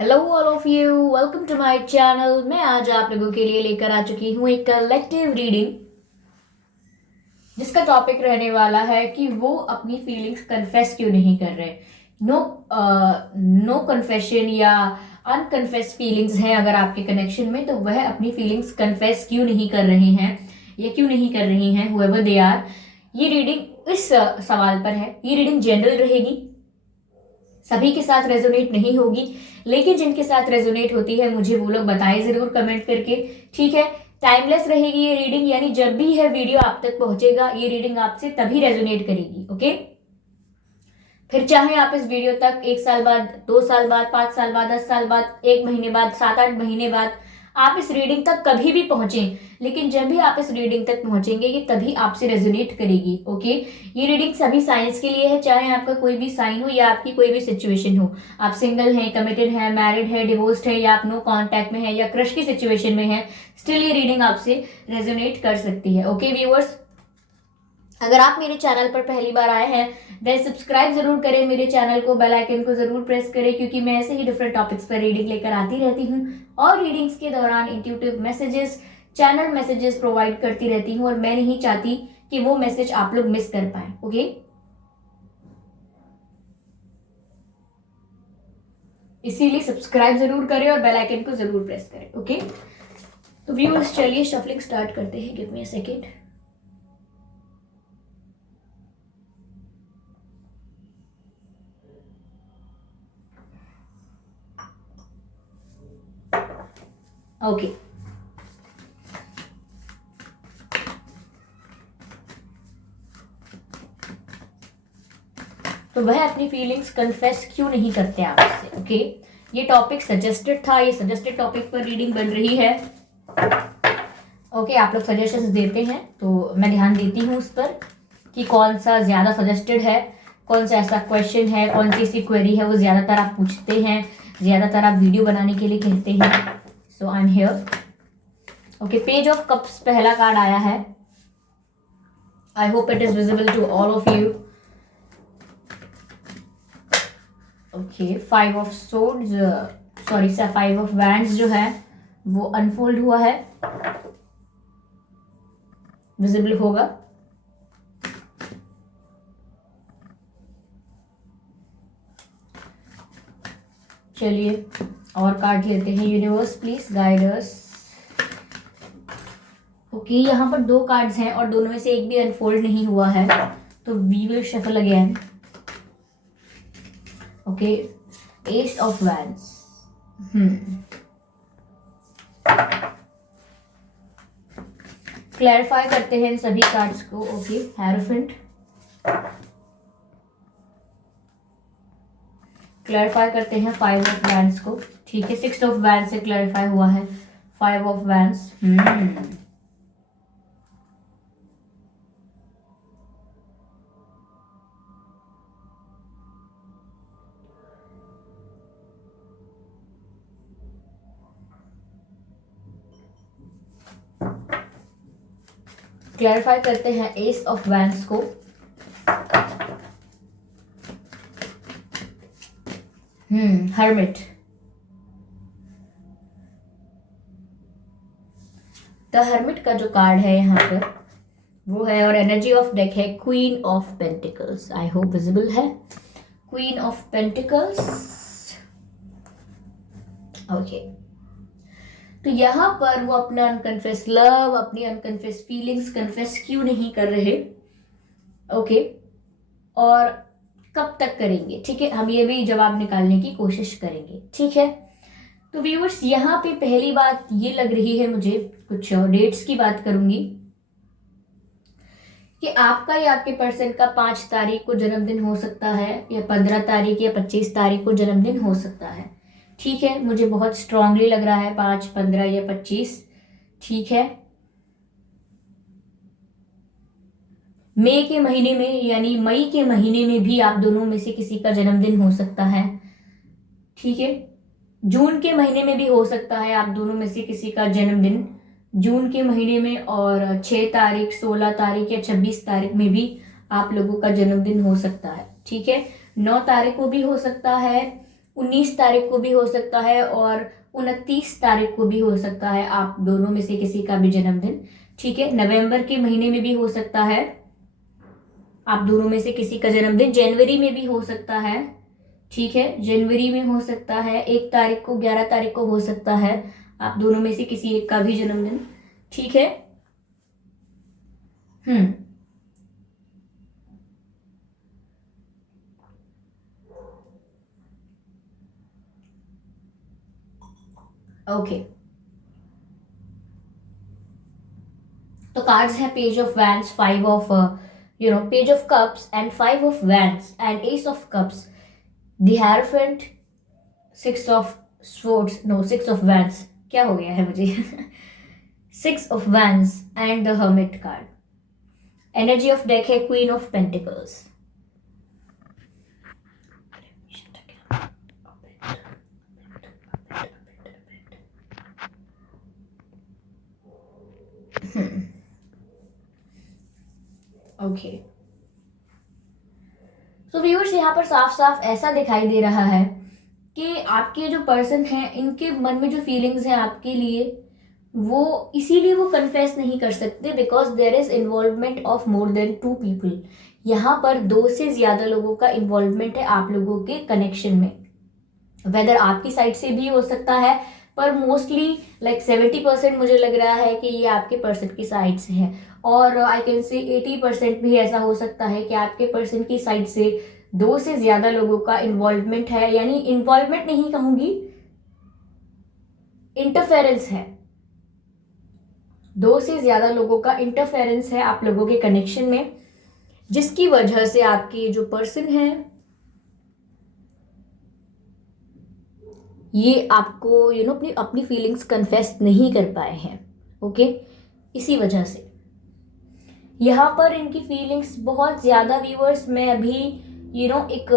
Hello all of you, welcome to my channel. मैं आज आप लोगों के लिए लेकर आ चुकी हूँ एक कलेक्टिव रीडिंग, जिसका टॉपिक रहने वाला है कि वो अपनी फीलिंग्स कन्फेस क्यों नहीं कर रहे। नो नो कन्फेशन या अनकन्फेस फीलिंग्स हैं अगर आपके कनेक्शन में, तो वह अपनी फीलिंग्स कन्फेस क्यों नहीं कर रहे हैं या क्यों नहीं कर रही हैं, हुएवर दे आर। ये रीडिंग इस सवाल पर है। ये रीडिंग जनरल रहेगी, सभी के साथ रेजोनेट नहीं होगी, लेकिन जिनके साथ रेजोनेट होती है मुझे वो लोग बताएं जरूर कमेंट करके, ठीक है। टाइमलेस रहेगी ये रीडिंग, यानी जब भी है वीडियो आप तक पहुंचेगा ये रीडिंग आपसे तभी रेजोनेट करेगी, ओके। फिर चाहे आप इस वीडियो तक 1 साल बाद, 2 साल बाद, 5 साल बाद, 10 साल बाद, 1 महीने बाद, 7-8 महीने बाद आप इस रीडिंग तक कभी भी पहुंचे, लेकिन जब भी आप इस रीडिंग तक पहुंचेंगे ये तभी आपसे रेजोनेट करेगी, ओके। ये रीडिंग सभी साइंस के लिए है, चाहे आपका कोई भी साइन हो या आपकी कोई भी सिचुएशन हो। आप सिंगल हैं, कमिटेड हैं, मैरिड है, डिवोर्स्ड है, या आप नो कांटेक्ट में है या क्रश की सिचुएशन में है, स्टिल ये रीडिंग आपसे रेजोनेट कर सकती है, ओके व्यूअर्स। अगर आप मेरे चैनल पर पहली बार आए हैं देन सब्सक्राइब जरूर करें मेरे चैनल को, बेल आइकन को जरूर प्रेस करें, क्योंकि मैं ऐसे ही डिफरेंट टॉपिक्स पर रीडिंग लेकर आती रहती हूँ और रीडिंग्स के दौरान intuitive messages, channel messages provide करती रहती हूँ, और मैं नहीं चाहती कि वो मैसेज आप लोग मिस कर पाए, ओके। इसीलिए सब्सक्राइब जरूर करें और बेल आइकन को जरूर प्रेस करें, ओके। तो व्यूअर्स चलिए शफलिंग स्टार्ट करते हैं, give me a second. Okay, तो वह अपनी फीलिंग्स कन्फेस क्यों नहीं करते आपसे, ओके। ये टॉपिक सजेस्टेड था, ये सजेस्टेड टॉपिक पर रीडिंग बन रही है, ओके। आप लोग सजेशंस देते हैं तो मैं ध्यान देती हूँ उस पर कि कौन सा ज़्यादा सजेस्टेड है, कौन सा ऐसा क्वेश्चन है, कौन सी ऐसी क्वेरी है वो ज़्यादातर आप पूछते हैं, ज़्यादातर आप वीडियो बनाने के लिए कहते हैं। So I am here, okay. Page of cups पहला कार्ड आया है। I hope it is visible to all of you, okay. 5 of swords, sorry 5 of wands जो है वो अनफोल्ड हुआ है, विजिबल होगा। चलिए और कार्ड लेते हैं। Universe please guide us, okay. यहाँ पर 2 कार्ड्स हैं और दोनों में से एक भी अनफोल्ड नहीं हुआ है, तो we will shuffle again, okay. Ace of wands, clarify करते हैं इन सभी कार्ड्स को, ओके। हेरोफेंट, क्लैरिफाई करते हैं 5 ऑफ वैंड्स को, ठीक है। 6 ऑफ वैंड्स से क्लैरिफाई हुआ है 5 ऑफ वैंड्स, क्लैरिफाई करते हैं एस ऑफ वैंड्स को, हर्मिट, द हर्मिट का जो कार्ड है यहाँ पर वो है, और एनर्जी ऑफ डेक है queen of pentacles. I hope visible है, क्वीन ऑफ पेंटिकल्स, ओके। तो यहाँ पर वो अपना अनकन्फेस लव, अपनी अनकन्फेस फीलिंग्स कन्फेस क्यों नहीं कर रहे, ओके। और कब तक करेंगे, ठीक है, हम ये भी जवाब निकालने की कोशिश करेंगे, ठीक है। तो व्यूअर्स यहाँ पे पहली बात ये लग रही है मुझे, कुछ डेट्स की बात करूंगी कि आपका या आपके पर्सन का 5 तारीख को जन्मदिन हो सकता है, या 15 तारीख या 25 तारीख को जन्मदिन हो सकता है, ठीक है। मुझे बहुत स्ट्रांगली लग रहा है 5, 15 या 25, ठीक है। मई के महीने में, यानी मई के महीने में भी आप दोनों में से किसी का जन्मदिन हो सकता है, ठीक है। जून के महीने में भी हो सकता है आप दोनों में से किसी का जन्मदिन जून के महीने में, और 6 तारीख, 16 तारीख या 26 तारीख में भी आप लोगों का जन्मदिन हो सकता है, ठीक है। 9 तारीख को भी हो सकता है, 19 तारीख को भी हो सकता है और 29 तारीख को भी हो सकता है, आप दोनों में से किसी का भी जन्मदिन। ठीक है, नवंबर के महीने में भी हो सकता है आप दोनों में से किसी का जन्मदिन, जनवरी में भी हो सकता है। ठीक है, जनवरी में हो सकता है, 1 तारीख को, 11 तारीख को हो सकता है आप दोनों में से किसी एक का भी जन्मदिन। ठीक है। हम्म। ओके, तो कार्ड्स है page of wands, 5 of page of cups and 5 of wands and ace of cups, the hierophant, 6 of swords, no 6 of wands, क्या हो गया है मुझे 6 of wands and the hermit card. Energy of deck है queen of pentacles. Okay, तो viewers यहाँ पर साफ साफ ऐसा दिखाई दे रहा है कि आपके जो पर्सन हैं, इनके मन में जो फीलिंग्स हैं आपके लिए, वो इसीलिए वो कन्फेस नहीं कर सकते because there is involvement of more than 2 people. यहाँ पर 2 से ज्यादा लोगों का इन्वॉल्वमेंट है आप लोगों के कनेक्शन में। वेदर आपकी साइड से भी हो सकता है, पर मोस्टली लाइक 70% मुझे लग रहा है कि ये आपके पर्सन की साइड से है, और आई कैन से 80% भी ऐसा हो सकता है कि आपके पर्सन की साइड से 2 से ज्यादा लोगों का इन्वॉल्वमेंट है, यानी इन्वॉल्वमेंट नहीं कहूंगी, इंटरफेरेंस है। 2 से ज्यादा लोगों का इंटरफेरेंस है आप लोगों के कनेक्शन में, जिसकी वजह से आपके जो पर्सन है ये आपको अपनी अपनी फीलिंग्स कन्फेस नहीं कर पाए हैं। ओके, इसी वजह से यहाँ पर इनकी फीलिंग्स बहुत ज़्यादा, व्यूअर्स, मैं अभी एक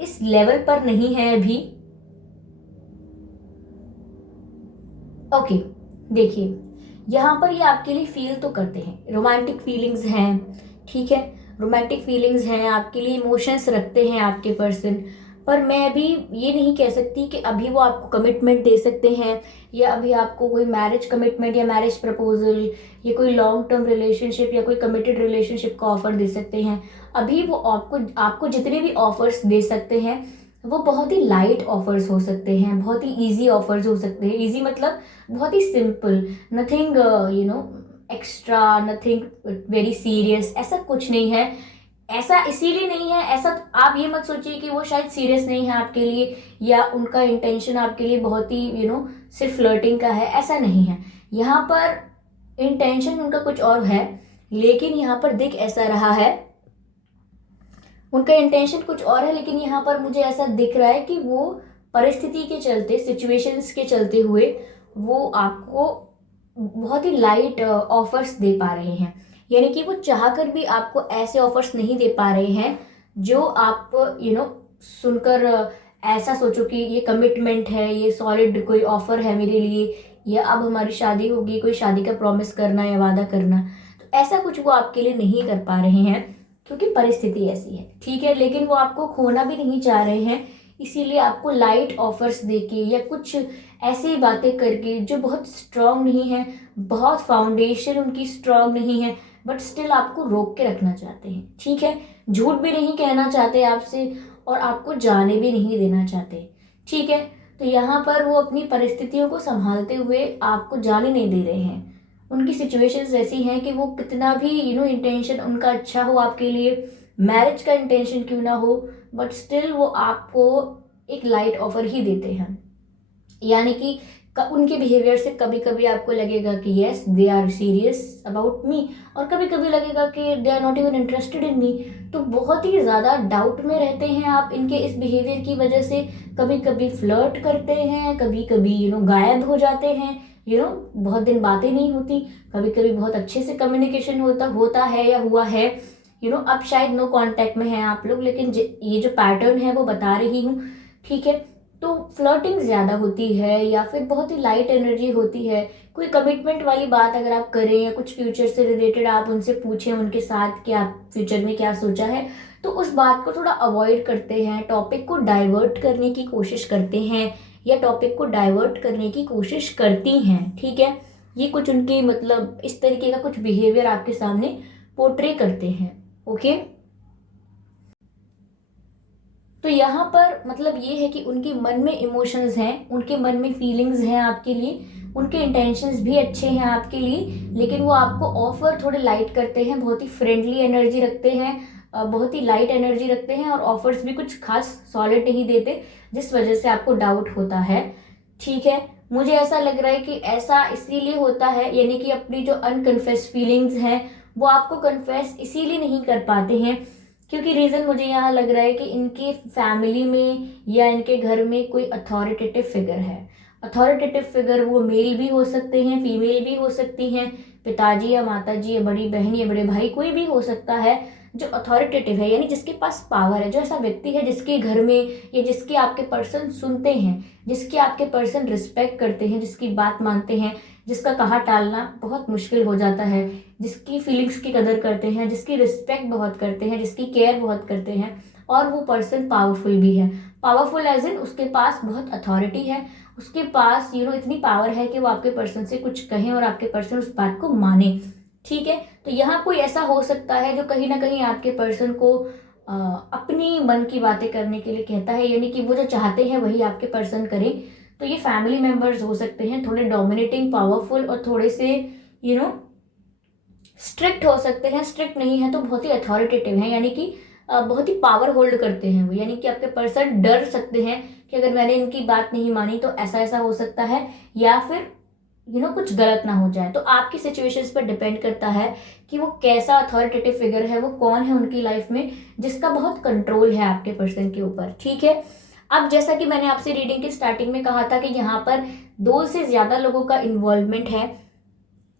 इस लेवल पर नहीं है अभी। ओके, देखिए यहाँ पर ये आपके लिए फील तो करते हैं, रोमांटिक फीलिंग्स हैं। ठीक है, रोमांटिक फीलिंग्स हैं, आपके लिए इमोशंस रखते हैं आपके पर्सन, पर मैं अभी ये नहीं कह सकती कि अभी वो आपको कमिटमेंट दे सकते हैं, या अभी आपको कोई मैरिज कमिटमेंट या मैरिज प्रपोजल या कोई लॉन्ग टर्म रिलेशनशिप या कोई कमिटेड रिलेशनशिप का ऑफर दे सकते हैं। अभी वो आपको आपको जितने भी ऑफर्स दे सकते हैं वो बहुत ही लाइट ऑफर्स हो सकते हैं, बहुत ही इजी ऑफर्स हो सकते हैं। इजी मतलब बहुत ही simple, nothing extra, nothing very serious, ऐसा कुछ नहीं है। ऐसा इसीलिए नहीं है, ऐसा आप ये मत सोचिए कि वो शायद सीरियस नहीं है आपके लिए, या उनका इंटेंशन आपके लिए बहुत ही सिर्फ फ्लर्टिंग का है, ऐसा नहीं है। यहाँ पर इंटेंशन उनका कुछ और है, लेकिन यहाँ पर दिख ऐसा रहा है, उनका इंटेंशन कुछ और है, लेकिन यहाँ पर मुझे ऐसा दिख रहा है कि वो परिस्थिति के चलते, सिचुएशंस के चलते हुए वो आपको बहुत ही लाइट ऑफर्स दे पा रहे हैं। यानी कि वो चाहकर भी आपको ऐसे ऑफर्स नहीं दे पा रहे हैं जो आप सुनकर ऐसा सोचो कि ये कमिटमेंट है, ये सॉलिड कोई ऑफर है मेरे लिए, या अब हमारी शादी होगी, कोई शादी का प्रॉमिस करना या वादा करना। तो ऐसा कुछ वो आपके लिए नहीं कर पा रहे हैं क्योंकि परिस्थिति ऐसी है। ठीक है, लेकिन वो आपको खोना भी नहीं चाह रहे हैं, इसीलिए आपको लाइट ऑफर्स देके या कुछ ऐसी बातें करके जो बहुत स्ट्रांग नहीं है, बहुत फाउंडेशन उनकी स्ट्रांग नहीं है, बट स्टिल आपको रोक के रखना चाहते हैं। ठीक है, झूठ भी नहीं कहना चाहते आपसे और आपको जाने भी नहीं देना चाहते। ठीक है, तो यहाँ पर वो अपनी परिस्थितियों को संभालते हुए आपको जाने नहीं दे रहे हैं। उनकी सिचुएशंस ऐसी हैं कि वो कितना भी इंटेंशन उनका अच्छा हो आपके लिए, मैरिज का इंटेंशन क्यों ना हो, बट स्टिल वो आपको एक लाइट ऑफर ही देते हैं। यानी कि उनके बिहेवियर से कभी कभी आपको लगेगा कि yes they are serious about me, और कभी कभी लगेगा कि they are not even interested in me. तो बहुत ही ज़्यादा डाउट में रहते हैं आप इनके इस बिहेवियर की वजह से। कभी कभी फ्लर्ट करते हैं, कभी कभी गायब हो जाते हैं, बहुत दिन बातें नहीं होती, कभी कभी बहुत अच्छे से कम्युनिकेशन होता है या हुआ है। अब शायद नो कांटेक्ट में हैं आप लोग, लेकिन ये जो पैटर्न है वो बता रही हूँ। ठीक है, तो फ्लर्टिंग ज़्यादा होती है या फिर बहुत ही लाइट एनर्जी होती है। कोई कमिटमेंट वाली बात अगर आप करें या कुछ फ्यूचर से रिलेटेड आप उनसे पूछें उनके साथ कि आप फ्यूचर में क्या सोचा है, तो उस बात को थोड़ा अवॉइड करते हैं, टॉपिक को डाइवर्ट करने की कोशिश करते हैं या टॉपिक को डाइवर्ट करने की कोशिश करती हैं, ठीक है। ये कुछ उनके मतलब इस तरीके का कुछ बिहेवियर आपके सामने पोर्ट्रे करते हैं, ओके। तो यहाँ पर मतलब ये है कि उनके मन में इमोशंस हैं, उनके मन में फीलिंग्स हैं आपके लिए, उनके इंटेंशंस भी अच्छे हैं आपके लिए, लेकिन वो आपको ऑफर थोड़े लाइट करते हैं, बहुत ही फ्रेंडली एनर्जी रखते हैं, बहुत ही लाइट एनर्जी रखते हैं और ऑफर्स भी कुछ खास सॉलिड नहीं देते, जिस वजह से आपको डाउट होता है, ठीक है। मुझे ऐसा लग रहा है कि ऐसा इसीलिए होता है, यानी कि अपनी जो अनकन्फेस फीलिंग्स हैं वो आपको कन्फेस इसीलिए नहीं कर पाते हैं क्योंकि रीज़न मुझे यहाँ लग रहा है कि इनके फैमिली में या इनके घर में कोई अथॉरिटेटिव फिगर है। अथॉरिटेटिव फिगर वो मेल भी हो सकते हैं, फीमेल भी हो सकती हैं, पिताजी या माताजी या बड़ी बहन या बड़े भाई, कोई भी हो सकता है जो अथॉरिटेटिव है, यानी जिसके पास पावर है, जो ऐसा व्यक्ति है जिसके घर में या जिसके आपके पर्सन सुनते हैं, जिसके आपके पर्सन रिस्पेक्ट करते हैं, जिसकी बात मानते हैं, जिसका कहा टालना बहुत मुश्किल हो जाता है, जिसकी फीलिंग्स की कदर करते हैं, जिसकी रिस्पेक्ट बहुत करते हैं, जिसकी केयर बहुत करते हैं, और वो पर्सन पावरफुल भी है। पावरफुल एज इन उसके पास बहुत अथॉरिटी है, उसके पास इतनी पावर है कि वो आपके पर्सन से कुछ कहें और आपके पर्सन उस बात को माने, ठीक है। तो यहाँ कोई ऐसा हो सकता है जो कहीं ना कहीं आपके पर्सन को अपनी मन की बातें करने के लिए कहता है, यानी कि वो जो चाहते हैं वही आपके पर्सन करें। तो ये फैमिली मेंबर्स हो सकते हैं, थोड़े डोमिनेटिंग, पावरफुल और थोड़े से स्ट्रिक्ट हो सकते हैं। स्ट्रिक्ट नहीं है तो बहुत ही अथॉरिटेटिव है, यानी कि बहुत ही पावर होल्ड करते हैं वो, यानी कि आपके पर्सन डर सकते हैं कि अगर मैंने इनकी बात नहीं मानी तो ऐसा ऐसा हो सकता है या फिर कुछ गलत ना हो जाए। तो आपकी सिचुएशंस पर डिपेंड करता है कि वो कैसा अथॉरिटेटिव फिगर है, वो कौन है उनकी लाइफ में जिसका बहुत कंट्रोल है आपके पर्सन के ऊपर, ठीक है। अब जैसा कि मैंने आपसे रीडिंग की स्टार्टिंग में कहा था कि यहाँ पर 2 से ज्यादा लोगों का इन्वॉल्वमेंट है,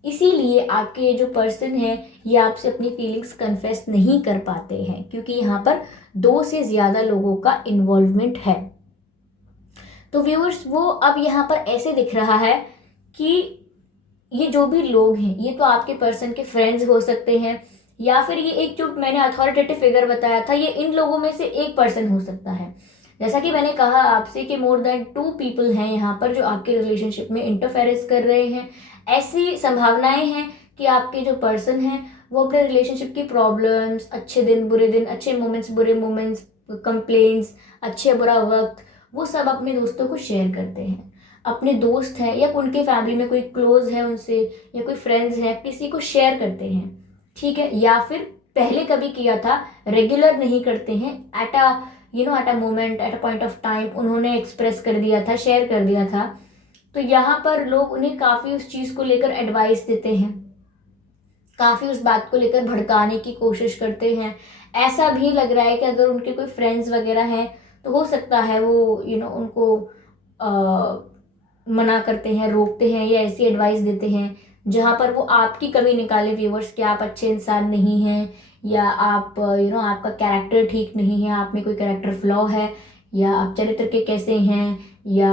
इसीलिए आपके ये जो पर्सन है ये आपसे अपनी फीलिंग्स कन्फेस नहीं कर पाते हैं, क्योंकि यहाँ पर 2 से ज्यादा लोगों का इन्वॉल्वमेंट है। तो व्यूअर्स, वो अब यहाँ पर ऐसे दिख रहा है कि ये जो भी लोग हैं ये तो आपके पर्सन के फ्रेंड्स हो सकते हैं, या फिर ये एक जो मैंने अथॉरिटेटिव फिगर बताया था ये इन लोगों में से एक पर्सन हो सकता है। जैसा कि मैंने कहा आपसे कि मोर देन 2 पीपल हैं यहाँ पर जो आपके रिलेशनशिप में इंटरफेरेंस कर रहे हैं। ऐसी संभावनाएं हैं कि आपके जो पर्सन हैं वो अपने रिलेशनशिप की प्रॉब्लम्स, अच्छे दिन बुरे दिन, अच्छे मोमेंट्स बुरे मोमेंट्स, कंप्लेंट्स, अच्छे बुरा वक्त, वो सब अपने दोस्तों को शेयर करते हैं। अपने दोस्त हैं या उनके फैमिली में कोई क्लोज है उनसे या कोई फ्रेंड्स हैं, किसी को शेयर करते हैं, ठीक है। या फिर पहले कभी किया था, रेगुलर नहीं करते हैं, at a moment, at a point of time उन्होंने एक्सप्रेस कर दिया था, शेयर कर दिया था। तो यहाँ पर लोग उन्हें काफ़ी उस चीज़ को लेकर एडवाइस देते हैं, काफ़ी उस बात को लेकर भड़काने की कोशिश करते हैं। ऐसा भी लग रहा है कि अगर उनके कोई फ्रेंड्स वगैरह हैं तो हो सकता है वो उनको मना करते हैं, रोकते हैं या ऐसी एडवाइस देते हैं जहाँ पर वो आपकी कमी निकाले व्यूअर्स, कि आप अच्छे इंसान नहीं हैं या आप आपका कैरेक्टर ठीक नहीं है, आप में कोई कैरेक्टर फ्लॉ है, या आप चरित्र के कैसे हैं, या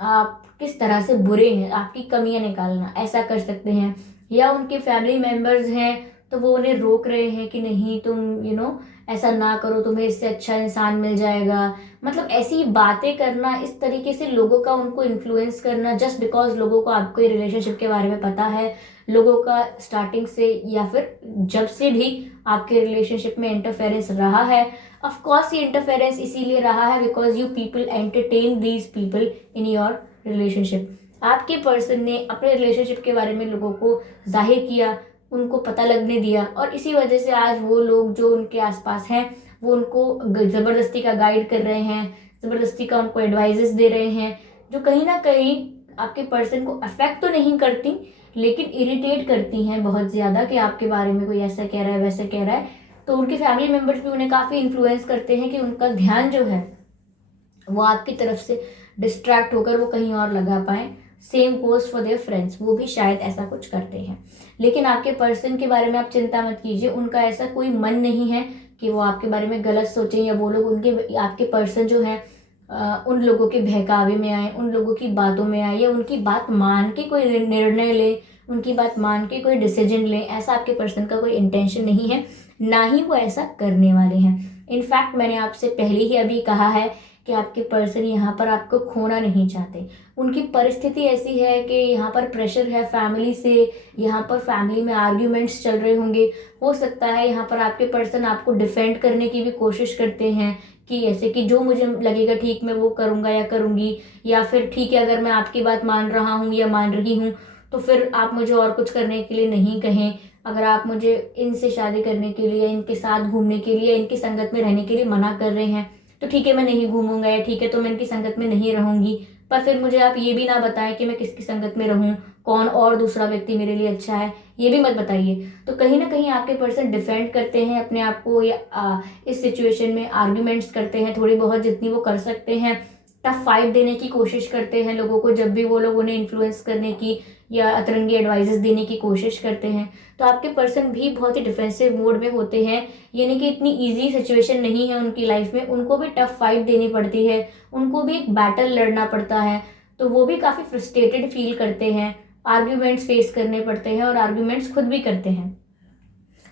आप किस तरह से बुरे हैं, आपकी कमियां निकालना, ऐसा कर सकते हैं। या उनके फैमिली मेंबर्स हैं तो वो उन्हें रोक रहे हैं कि नहीं तुम ऐसा ना करो, तुम्हें इससे अच्छा इंसान मिल जाएगा। मतलब ऐसी बातें करना, इस तरीके से लोगों का उनको इन्फ्लुएंस करना, जस्ट बिकॉज लोगों को आपके रिलेशनशिप के बारे में पता है, लोगों का स्टार्टिंग से या फिर जब से भी आपके रिलेशनशिप में इंटरफेरेंस रहा है। ऑफ कोर्स ये इंटरफेरेंस इसीलिए रहा है because you people entertain these people in your relationship. आपके पर्सन ने अपने रिलेशनशिप के बारे में लोगों को जाहिर किया, उनको पता लगने दिया, और इसी वजह से आज वो लोग जो उनके आसपास हैं वो उनको ज़बरदस्ती का गाइड कर रहे हैं, ज़बरदस्ती का उनको एडवाइजेस दे रहे हैं, जो कहीं ना कहीं आपके पर्सन को अफेक्ट तो नहीं करती लेकिन इरिटेट करती हैं बहुत ज़्यादा, कि आपके बारे में कोई ऐसा कह रहा है वैसा कह रहा है। तो उनके फैमिली मेम्बर्स भी उन्हें काफ़ी इन्फ्लुएंस करते हैं कि उनका ध्यान जो है वो आपकी तरफ से डिस्ट्रैक्ट होकर वो कहीं और लगा पाए। Same goes for their friends, वो भी शायद ऐसा कुछ करते हैं। लेकिन आपके पर्सन के बारे में आप चिंता मत कीजिए, उनका ऐसा कोई मन नहीं है कि वो आपके बारे में गलत सोचें, या वो लोग उनके आपके पर्सन जो हैं उन लोगों के बहकावे में आए, उन लोगों की बातों में आए, या उनकी बात मान के कोई निर्णय ले, उनकी बात मान के कोई डिसीजन ले। ऐसा आपके पर्सन का कोई इंटेंशन नहीं है, ना ही वो ऐसा करने वाले हैं। इनफैक्ट मैंने आपसे पहले ही अभी कहा है कि आपके पर्सन यहाँ पर आपको खोना नहीं चाहते। उनकी परिस्थिति ऐसी है कि यहाँ पर प्रेशर है फैमिली से, यहाँ पर फैमिली में आर्ग्यूमेंट्स चल रहे होंगे। हो सकता है यहाँ पर आपके पर्सन आपको डिफेंड करने की भी कोशिश करते हैं कि ऐसे कि जो मुझे लगेगा ठीक मैं वो करूँगा या करूँगी, या फिर ठीक है अगर मैं आपकी बात मान रहा हूँ या मान रही हूँ तो फिर आप मुझे और कुछ करने के लिए नहीं कहें। अगर आप मुझे इनसे शादी करने के लिए, इनके साथ घूमने के लिए, इनकी संगत में रहने के लिए मना कर रहे हैं तो ठीक है मैं नहीं घूमूंगा, या ठीक है तो मैं इनकी संगत में नहीं रहूंगी। पर फिर मुझे आप ये भी ना बताएं कि मैं किसकी संगत में रहूं, कौन और दूसरा व्यक्ति मेरे लिए अच्छा है, ये भी मत बताइए। तो कहीं ना कहीं आपके पर्सन डिफेंड करते हैं अपने आप को, या इस सिचुएशन में आर्ग्यूमेंट्स करते हैं थोड़ी बहुत जितनी वो कर सकते हैं। टफ फाइट देने की कोशिश करते हैं लोगों को जब भी वो लोग उन्हें इन्फ्लुएंस करने की या अतरंगी एडवाइजेस देने की कोशिश करते हैं। तो आपके पर्सन भी बहुत ही डिफेंसिव मोड में होते हैं, यानी कि इतनी इजी सिचुएशन नहीं है उनकी लाइफ में, उनको भी टफ फाइट देनी पड़ती है, उनको भी एक बैटल लड़ना पड़ता है। तो वो भी काफ़ी फ्रस्ट्रेटेड फील करते हैं, आर्ग्यूमेंट्स फेस करने पड़ते हैं और आर्ग्यूमेंट्स खुद भी करते हैं।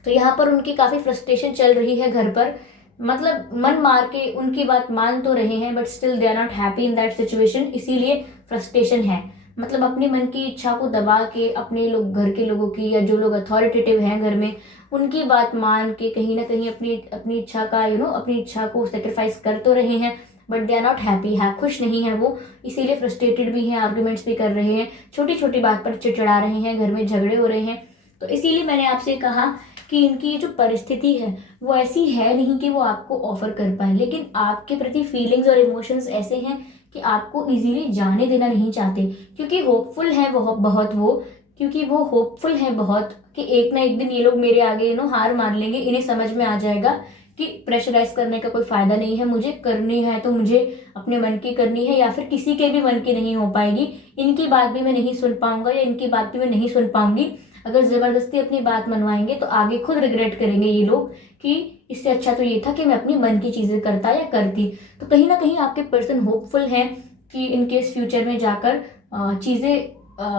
तो यहाँ पर उनकी काफ़ी फ्रस्ट्रेशन चल रही है घर पर, मतलब मन मार के उनकी बात मान तो रहे हैं but still they are not happy in that situation, इसीलिए फ्रस्ट्रेशन है। मतलब अपनी मन की इच्छा को दबा के अपने लोग, घर के लोगों की या जो लोग अथॉरिटेटिव हैं घर में, उनकी बात मान के कहीं ना कहीं अपनी अपनी इच्छा का अपनी इच्छा को सेक्रीफाइस कर तो रहे हैं but they are not happy, है खुश नहीं है वो, इसीलिए फ्रस्ट्रेटेड भी हैं, आर्ग्यूमेंट्स भी कर रहे हैं, छोटी छोटी बात पर चिड़चिड़ा रहे हैं, घर में झगड़े हो रहे हैं। तो इसीलिए मैंने आपसे कहा कि इनकी ये जो परिस्थिति है वो ऐसी है नहीं कि वो आपको ऑफर कर पाए, लेकिन आपके प्रति फीलिंग्स और इमोशंस ऐसे हैं कि आपको इजीली जाने देना नहीं चाहते, क्योंकि होपफुल है बहुत वो, क्योंकि वो होपफुल है बहुत कि एक ना एक दिन ये लोग मेरे आगे हार मान लेंगे, इन्हें समझ में आ जाएगा कि प्रेशराइज करने का कोई फायदा नहीं है, मुझे करनी है तो मुझे अपने मन की करनी है, या फिर किसी के भी मन की नहीं हो पाएगी, इनकी बात भी मैं नहीं सुन पाऊंगा या इनकी बात भी मैं नहीं सुन पाऊंगी। अगर जबरदस्ती अपनी बात मनवाएंगे तो आगे खुद रिग्रेट करेंगे ये लोग कि इससे अच्छा तो ये था कि मैं अपनी मन की चीजें करता या करती। तो कहीं ना कहीं आपके पर्सन होपफुल हैं कि इनके फ्यूचर में जाकर चीजें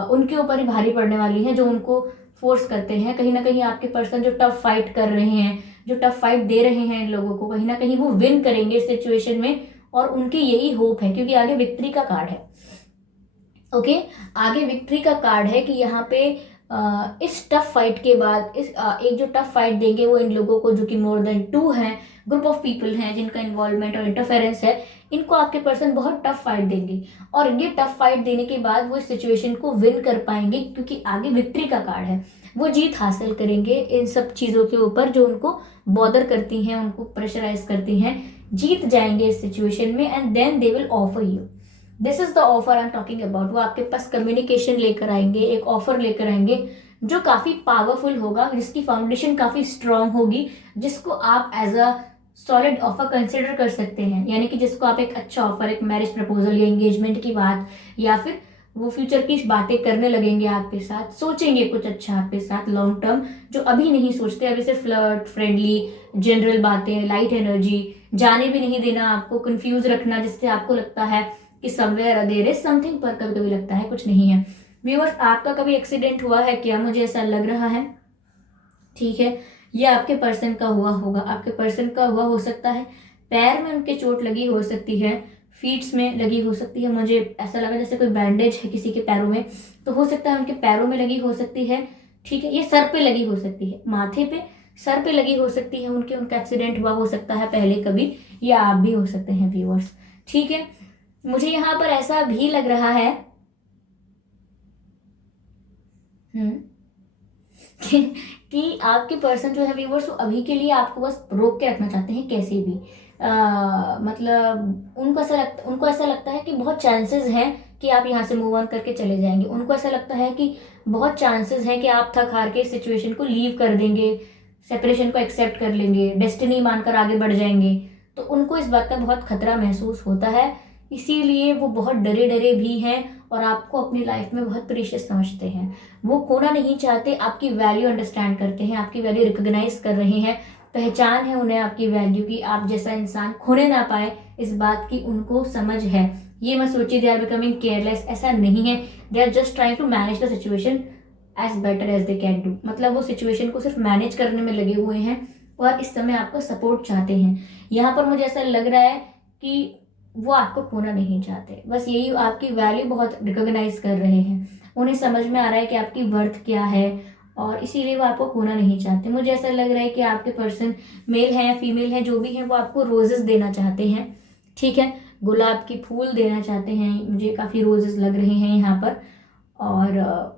उनके ऊपर ही भारी पड़ने वाली हैं जो उनको फोर्स करते हैं। कहीं ना कहीं आपके पर्सन जो टफ फाइट कर रहे हैं, जो टफ फाइट दे रहे हैं इन लोगों को, कहीं ना कहीं वो विन करेंगे इस सिचुएशन में, और उनकी यही होप है क्योंकि आगे विक्ट्री का कार्ड है। ओके, आगे विक्ट्री का कार्ड है कि यहाँ पे इस टफ फाइट के बाद एक जो टफ फाइट देंगे वो इन लोगों को, जो कि मोर देन 2 हैं, ग्रुप ऑफ पीपल हैं जिनका इन्वॉल्वमेंट और इंटरफेरेंस है, इनको आपके पर्सन बहुत टफ फाइट देंगे। और ये टफ फाइट देने के बाद वो इस सिचुएशन को विन कर पाएंगे क्योंकि आगे विक्ट्री का कार्ड है। वो जीत हासिल करेंगे इन सब चीज़ों के ऊपर जो उनको बॉदर करती हैं, उनको प्रेशराइज करती हैं, जीत जाएंगे इस सिचुएशन में, and then they will offer you, this is the offer I am talking about. वो आपके पास कम्युनिकेशन लेकर आएंगे, एक ऑफर लेकर आएंगे जो काफी पावरफुल होगा, जिसकी फाउंडेशन काफी स्ट्रांग होगी, जिसको आप as a solid offer consider कर सकते हैं, यानी कि जिसको आप एक अच्छा ऑफर, एक मैरिज प्रपोजल या एंगेजमेंट की बात, या फिर वो फ्यूचर की बातें करने लगेंगे आपके साथ, सोचेंगे कुछ अच्छा आपके साथ लॉन्ग टर्म, जो अभी नहीं सोचते, अभी सिर्फ फ्लर्ट, फ्रेंडली, जनरल बातें, लाइट एनर्जी, जाने भी नहीं देना आपको, कंफ्यूज रखना जिससे आपको लगता है कि समवेयर देयर इज समथिंग, पर कभी कभी लगता है कुछ नहीं है। व्यूअर्स, आपका कभी एक्सीडेंट हुआ है क्या? मुझे ऐसा लग रहा है, ठीक है, ये आपके पर्सन का हुआ होगा, आपके पर्सन का हुआ हो सकता है, पैर में उनके चोट लगी हो सकती है, फीट्स में लगी हो सकती है, मुझे ऐसा लगा जैसे कोई बैंडेज है किसी के पैरों में, तो हो सकता है उनके पैरों में लगी हो सकती है, ठीक है, ये सर पे लगी हो सकती है, माथे पे, सर पे लगी हो सकती है, उनका एक्सीडेंट हुआ हो सकता है पहले कभी, या आप भी हो सकते हैं व्यूअर्स, ठीक है। मुझे यहाँ पर ऐसा भी लग रहा है कि, कि आपके पर्सन जो है व्यूअर्स, वो अभी के लिए आपको बस रोक के रखना चाहते हैं कैसे भी, मतलब उनको ऐसा लगता है कि बहुत चांसेस हैं कि आप यहाँ से मूव ऑन करके चले जाएंगे, उनको ऐसा लगता है कि बहुत चांसेस हैं कि आप थक हार के इस सिचुएशन को लीव कर देंगे, सेपरेशन को एक्सेप्ट कर लेंगे, डेस्टिनी मानकर आगे बढ़ जाएंगे। तो उनको इस बात का बहुत खतरा महसूस होता है, इसीलिए वो बहुत डरे डरे भी हैं और आपको अपनी लाइफ में बहुत प्रीशियस समझते हैं। वो खोना नहीं चाहते, आपकी वैल्यू अंडरस्टैंड करते हैं, आपकी वैल्यू रिकॉग्नाइज कर रहे हैं, पहचान है उन्हें आपकी वैल्यू की, आप जैसा इंसान खोने ना पाए इस बात की उनको समझ है। ये मत सोचिए दे आर बिकमिंग केयरलेस, ऐसा नहीं है। They are just trying to manage the situation as better as they can do. मतलब वो सिचुएशन को सिर्फ मैनेज करने में लगे हुए हैं और इस समय आपका सपोर्ट चाहते हैं। यहाँ पर मुझे ऐसा लग रहा है कि वो आपको खोना नहीं चाहते, बस यही आपकी वैल्यू बहुत रिकॉग्नाइज कर रहे हैं। उन्हें समझ में आ रहा है कि आपकी वर्थ क्या है और इसीलिए वो आपको खोना नहीं चाहते। मुझे ऐसा लग रहा है कि आपके पर्सन मेल है या फीमेल है जो भी है वो आपको रोजेस देना चाहते हैं, ठीक है, गुलाब की फूल देना चाहते हैं। मुझे काफ़ी रोजेस लग रहे हैं यहाँ पर। और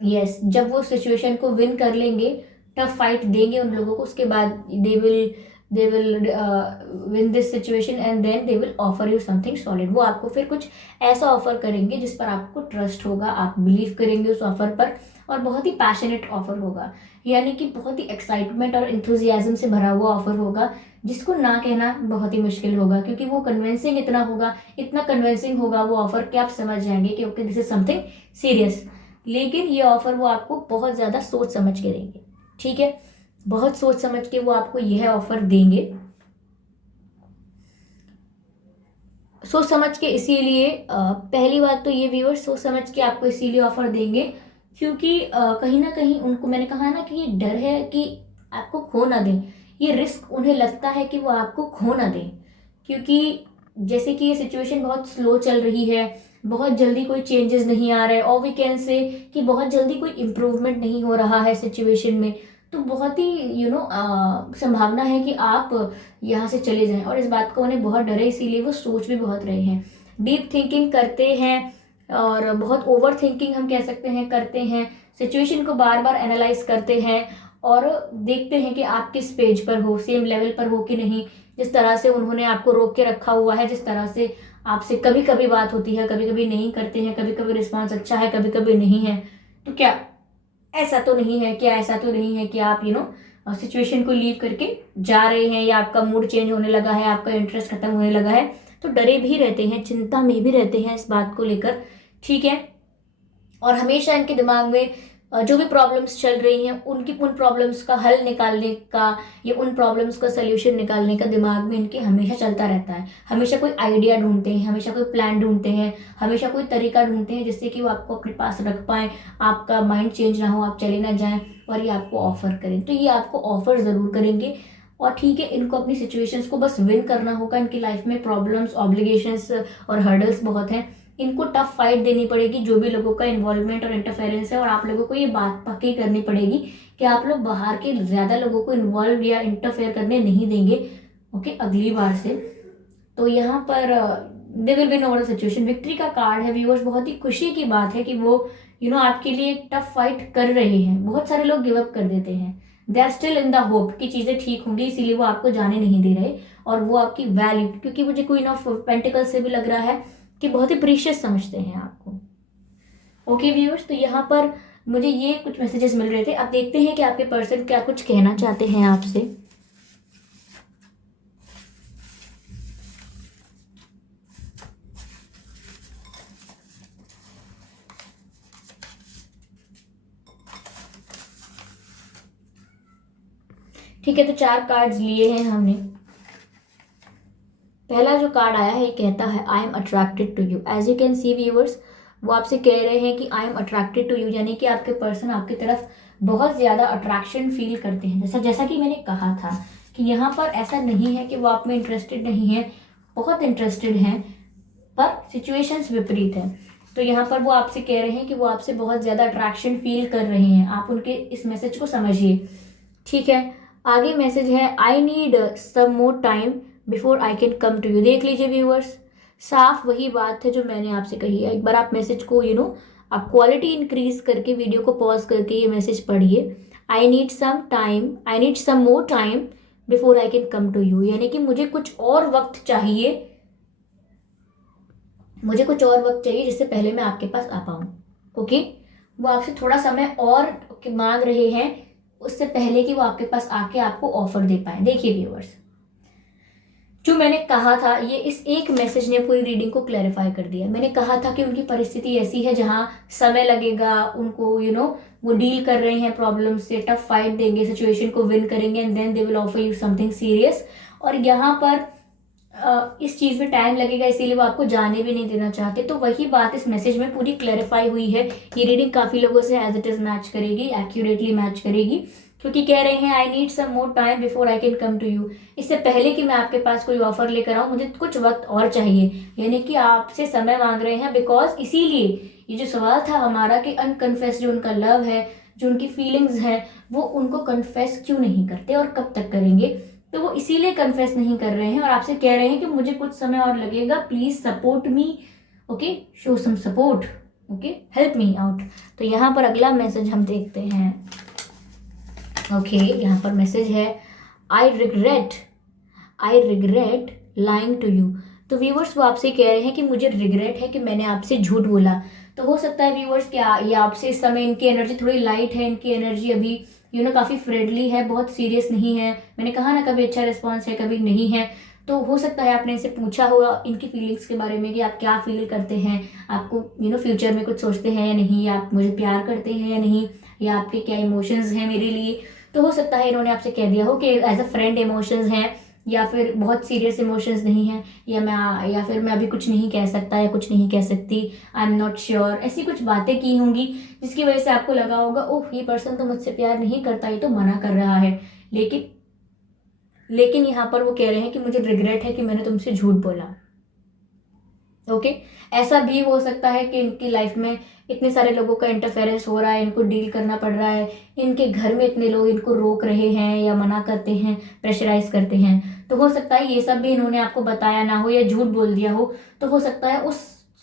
यस, जब वो सिचुएशन को विन कर लेंगे, टफ फाइट देंगे उन लोगों को, उसके बाद they will win this situation and then they will offer you something solid. वो आपको फिर कुछ ऐसा ऑफर करेंगे जिस पर आपको ट्रस्ट होगा, आप बिलीव करेंगे उस ऑफर पर, और बहुत ही पैशनेट ऑफर होगा, यानी कि बहुत ही एक्साइटमेंट और इंथुजियाज्म से भरा हुआ ऑफर होगा जिसको ना कहना बहुत ही मुश्किल होगा, क्योंकि वो कन्विंसिंग इतना होगा, इतना कन्विंसिंग होगा वो ऑफर कि आप समझ जाएंगे कि okay this is something serious. लेकिन ये ऑफर वो आपको बहुत ज़्यादा सोच समझ के देंगे, ठीक है, बहुत सोच समझ के वो आपको यह ऑफर देंगे। सोच समझ के इसीलिए पहली बात तो ये व्यूअर्स सोच समझ के आपको इसीलिए ऑफर देंगे क्योंकि कहीं ना कहीं उनको, मैंने कहा ना कि ये डर है कि आपको खो ना दें, ये रिस्क उन्हें लगता है कि वो आपको खो ना दें, क्योंकि जैसे कि ये सिचुएशन बहुत स्लो चल रही है, बहुत जल्दी कोई चेंजेस नहीं आ रहा है, और वी कैन से कि बहुत जल्दी कोई इम्प्रूवमेंट नहीं हो रहा है सिचुएशन में, तो बहुत ही संभावना है कि आप यहाँ से चले जाएं, और इस बात को उन्हें बहुत डर है, इसीलिए वो सोच भी बहुत रहे हैं, डीप थिंकिंग करते हैं और बहुत ओवर थिंकिंग हम कह सकते हैं करते हैं, सिचुएशन को बार बार एनालाइज करते हैं और देखते हैं कि आप किस पेज पर हो, सेम लेवल पर हो कि नहीं। जिस तरह से उन्होंने आपको रोक के रखा हुआ है, जिस तरह से आपसे कभी कभी बात होती है, कभी कभी नहीं करते हैं, कभी कभी रिस्पॉन्स अच्छा है, कभी कभी नहीं है, तो क्या ऐसा तो नहीं है, क्या ऐसा तो नहीं है कि आप सिचुएशन को लीव करके जा रहे हैं या आपका मूड चेंज होने लगा है, आपका इंटरेस्ट खत्म होने लगा है, तो डरे भी रहते हैं, चिंता में भी रहते हैं इस बात को लेकर, ठीक है। और हमेशा इनके दिमाग में जो भी प्रॉब्लम्स चल रही हैं उनकी उन प्रॉब्लम्स का हल निकालने का या उन प्रॉब्लम्स का सल्यूशन निकालने का दिमाग में इनके हमेशा चलता रहता है। हमेशा कोई आइडिया ढूंढते हैं, हमेशा कोई प्लान ढूंढते हैं, हमेशा कोई तरीका ढूंढते हैं जिससे कि वो आपको अपने पास रख पाएं, आपका माइंड चेंज ना हो, आप चले ना जाएं और ये आपको ऑफर करें। तो ये आपको ऑफर ज़रूर करेंगे और ठीक है, इनको अपनी सिचुएशंस को बस विन करना होगा। इनकी लाइफ में प्रॉब्लम्स, ऑब्लिगेशंस और हर्डल्स बहुत हैं, इनको टफ फाइट देनी पड़ेगी जो भी लोगों का इन्वॉल्वमेंट और इंटरफेरेंस है, और आप लोगों को ये बात पक्की करनी पड़ेगी कि आप लोग बाहर के ज़्यादा लोगों को इन्वॉल्व या इंटरफेयर करने नहीं देंगे, ओके, अगली बार से। तो यहाँ पर they will be no over the situation, victory का कार्ड है व्यूअर्स। बहुत ही खुशी की बात है कि वो आपके लिए टफ फाइट कर रहे हैं। बहुत सारे लोग गिव अप कर देते हैं, they are still in the hope कि चीज़ें ठीक होंगी, इसीलिए वो आपको जाने नहीं दे रहे, और वो आपकी वैल्यू, क्योंकि मुझे क्वीन ऑफ पेंटिकल्स से भी लग रहा है कि बहुत ही प्रीशियस समझते हैं आपको। ओके व्यूअर्स, तो यहाँ पर मुझे ये कुछ मैसेजेस मिल रहे थे। अब देखते हैं कि आपके पर्सन क्या कुछ कहना चाहते हैं आपसे। ठीक है, तो 4 कार्ड्स लिए हैं हमने। पहला जो कार्ड आया है ये कहता है I am attracted to you. As you can see viewers, वो आपसे कह रहे हैं कि I am attracted to you, यानी कि आपके पर्सन आपकी तरफ बहुत ज़्यादा अट्रैक्शन फील करते हैं। जैसा कि मैंने कहा था कि यहाँ पर ऐसा नहीं है कि वो आप में इंटरेस्टेड नहीं है, बहुत इंटरेस्टेड हैं, पर सिचुएशंस विपरीत है। तो यहाँ पर वो आपसे कह रहे हैं कि वो आपसे बहुत ज़्यादा अट्रैक्शन फील कर रहे हैं, आप उनके इस मैसेज को समझिए, ठीक है। आगे मैसेज है I need some more time before I can come to you. देख लीजिए व्यूअर्स, साफ वही बात है जो मैंने आपसे कही है। एक बार आप मैसेज को आप क्वालिटी इंक्रीज करके वीडियो को पॉज करके ये मैसेज पढ़िए। I need some time, I need some more time before I can come to you, यानी कि मुझे कुछ और वक्त चाहिए, मुझे कुछ और वक्त चाहिए जिससे पहले मैं आपके पास आ पाऊँ, ओके। वो आपसे थोड़ा समय और मांग रहे हैं उससे पहले कि वो आपके पास आके आपको ऑफर दे पाए। देखिए व्यूअर्स, टू मैंने कहा था, ये इस एक मैसेज ने पूरी रीडिंग को क्लैरिफाई कर दिया। मैंने कहा था कि उनकी परिस्थिति ऐसी है जहाँ समय लगेगा उनको, वो डील कर रहे हैं प्रॉब्लम से, टफ फाइट देंगे, सिचुएशन को विन करेंगे and then they will offer you something serious. और यहाँ पर इस चीज़ में टाइम लगेगा, इसीलिए वो आपको जाने भी नहीं देना चाहते। तो वही बात इस मैसेज में पूरी क्लैरिफाई हुई है। ये रीडिंग काफ़ी लोगों से एज इट इज़ मैच करेगी, एक्यूरेटली मैच करेगी, क्योंकि कह रहे हैं I need some more time before I can come to you. इससे पहले कि मैं आपके पास कोई ऑफर लेकर आऊँ, मुझे कुछ वक्त और चाहिए, यानी कि आपसे समय मांग रहे हैं। बिकॉज इसीलिए ये जो सवाल था हमारा कि अनकन्फेस जो उनका लव है, जो उनकी फीलिंग्स हैं, वो उनको कन्फेस क्यों नहीं करते और कब तक करेंगे। तो वो इसीलिए कन्फेस नहीं कर रहे हैं और आपसे कह रहे हैं कि मुझे कुछ समय और लगेगा, please support me, okay, show some support, okay, help me out. तो यहाँ पर अगला मैसेज हम देखते हैं। ओके, यहाँ पर मैसेज है I regret lying to you. तो व्यूवर्स वो आपसे कह रहे हैं कि मुझे रिग्रेट है कि मैंने आपसे झूठ बोला। तो हो सकता है व्यूवर्स क्या ये आपसे इस समय, इनकी एनर्जी थोड़ी लाइट है, इनकी एनर्जी अभी काफ़ी फ्रेंडली है, बहुत सीरियस नहीं है। मैंने कहा ना, कभी अच्छा रिस्पॉन्स है कभी नहीं है। तो हो सकता है आपने इनसे पूछा होगा इनकी फीलिंग्स के बारे में कि आप क्या फील करते हैं, आपको फ्यूचर में कुछ सोचते हैं या नहीं, या आप मुझे प्यार करते हैं या नहीं, या आपके क्या इमोशंस हैं मेरे लिए। तो हो सकता है इन्होंने आपसे कह दिया हो कि एज अ फ्रेंड इमोशंस हैं, या फिर बहुत सीरियस इमोशंस नहीं हैं, या फिर मैं अभी कुछ नहीं कह सकता या कुछ नहीं कह सकती, आई एम नॉट श्योर, ऐसी कुछ बातें की होंगी जिसकी वजह से आपको लगा होगा ओह ये पर्सन तो मुझसे प्यार नहीं करता, ये तो मना कर रहा है। लेकिन यहाँ पर वो कह रहे हैं कि मुझे रिग्रेट है कि मैंने तुमसे झूठ बोला। ओके, ऐसा भी हो सकता है कि इनकी लाइफ में इतने सारे लोगों का इंटरफेरेंस हो रहा है, इनको डील करना पड़ रहा है, इनके घर में इतने लोग इनको रोक रहे हैं या मना करते हैं, प्रेशराइज करते हैं। तो हो सकता है ये सब भी इन्होंने आपको बताया ना हो या झूठ बोल दिया हो। तो हो सकता है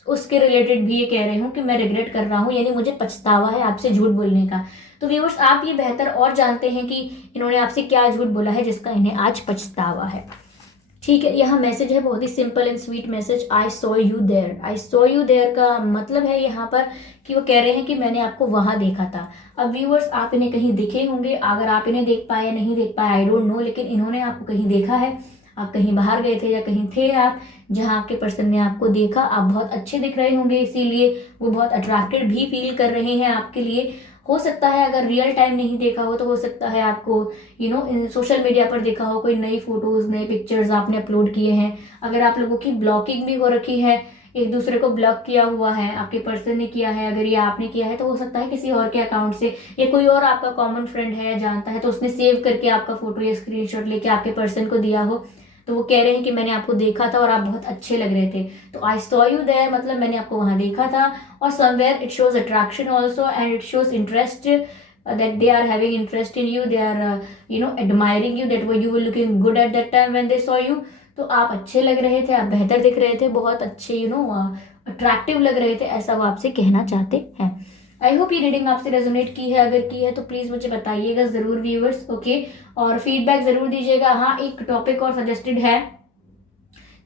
उसके रिलेटेड भी ये कह रहे हूँ कि मैं रिग्रेट कर रहा हूँ, यानी मुझे पछतावा है आपसे झूठ बोलने का। तो व्यूअर्स आप ये बेहतर और जानते हैं कि इन्होंने आपसे क्या झूठ बोला है जिसका इन्हें आज पछतावा है। ठीक है, यहाँ मैसेज है बहुत ही simple and sweet message, I saw you there. I saw you there का मतलब है यहाँ पर कि वो कह रहे हैं कि मैंने आपको वहां देखा था। अब व्यूअर्स आप इन्हें कहीं दिखे होंगे, अगर आप इन्हें देख पाए या नहीं देख पाए आई डोंट नो, लेकिन इन्होंने आपको कहीं देखा है। आप कहीं बाहर गए थे या कहीं थे आप जहाँ आपके पर्सन ने आपको देखा, आप बहुत अच्छे दिख रहे होंगे, इसीलिए वो बहुत अट्रैक्टेड भी फील कर रहे हैं आपके लिए। हो सकता है अगर रियल टाइम नहीं देखा हो तो हो सकता है आपको इन सोशल मीडिया पर देखा हो, कोई नई फोटोज नए पिक्चर्स आपने अपलोड किए हैं। अगर आप लोगों की ब्लॉकिंग भी हो रखी है, एक दूसरे को ब्लॉक किया हुआ है, आपके पर्सन ने किया है, अगर ये आपने किया है तो हो सकता है किसी और के अकाउंट से, या कोई और आपका कॉमन फ्रेंड है जानता है तो उसने सेव करके आपका फोटो या स्क्रीनशॉट लेके आपके पर्सन को दिया हो। तो वो कह रहे हैं कि मैंने आपको देखा था और आप बहुत अच्छे लग रहे थे। तो आई सॉ यू देयर मतलब मैंने आपको वहां देखा था। और somewhere it shows attraction also and it shows interest, that they are having interest in you, they are admiring you, that you were looking good at that time when they saw you। तो आप अच्छे लग रहे थे, आप बेहतर दिख रहे थे, बहुत अच्छे अट्रैक्टिव लग रहे थे, ऐसा वो आपसे कहना चाहते हैं। आई होप ये रीडिंग आपसे रेजोनेट की है, अगर की है तो प्लीज मुझे बताइएगा जरूर व्यूअर्स, ओके, और फीडबैक जरूर दीजिएगा। हाँ, एक टॉपिक और सजेस्टेड है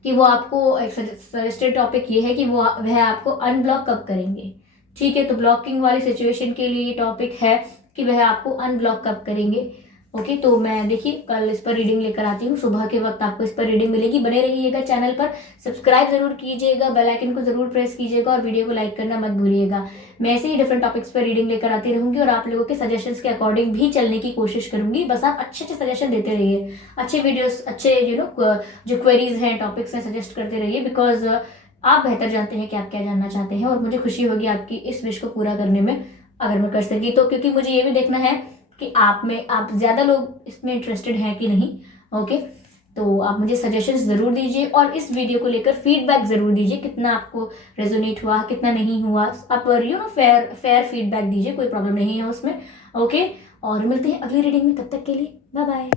कि वो आपको, एक सजेस्टेड टॉपिक ये है कि वह आपको अनब्लॉक कब करेंगे। ठीक है, तो ब्लॉकिंग वाली सिचुएशन के लिए ये टॉपिक है कि वह आपको अनब्लॉक कब करेंगे। ओके, तो मैं देखिए कल इस पर रीडिंग लेकर आती हूँ, सुबह के वक्त आपको इस पर रीडिंग मिलेगी। बने रहिएगा चैनल पर, सब्सक्राइब जरूर कीजिएगा, बेल आइकन को जरूर प्रेस कीजिएगा और वीडियो को लाइक करना मत भूलिएगा। मैं ऐसे ही डिफरेंट टॉपिक्स पर रीडिंग लेकर आती रहूंगी और आप लोगों के सजेशंस के अकॉर्डिंग भी चलने की कोशिश करूंगी। बस आप अच्छे अच्छे सजेशन देते रहिए, अच्छे वीडियोस, अच्छे जो क्वेरीज हैं, टॉपिक्स हैं, सजेस्ट करते रहिए, बिकॉज आप बेहतर जानते हैं कि आप क्या जानना चाहते हैं और मुझे खुशी होगी आपकी इस विश को पूरा करने में अगर मैं कर सकी तो, क्योंकि मुझे ये भी देखना है कि आप ज़्यादा लोग इसमें इंटरेस्टेड हैं कि नहीं। ओके, तो आप मुझे सजेशंस ज़रूर दीजिए और इस वीडियो को लेकर फीडबैक ज़रूर दीजिए, कितना आपको रेजोनेट हुआ, कितना नहीं हुआ। आप फेयर फीडबैक दीजिए, कोई प्रॉब्लम नहीं है उसमें। ओके, और मिलते हैं अगली रीडिंग में, तब तक के लिए बाय बाय।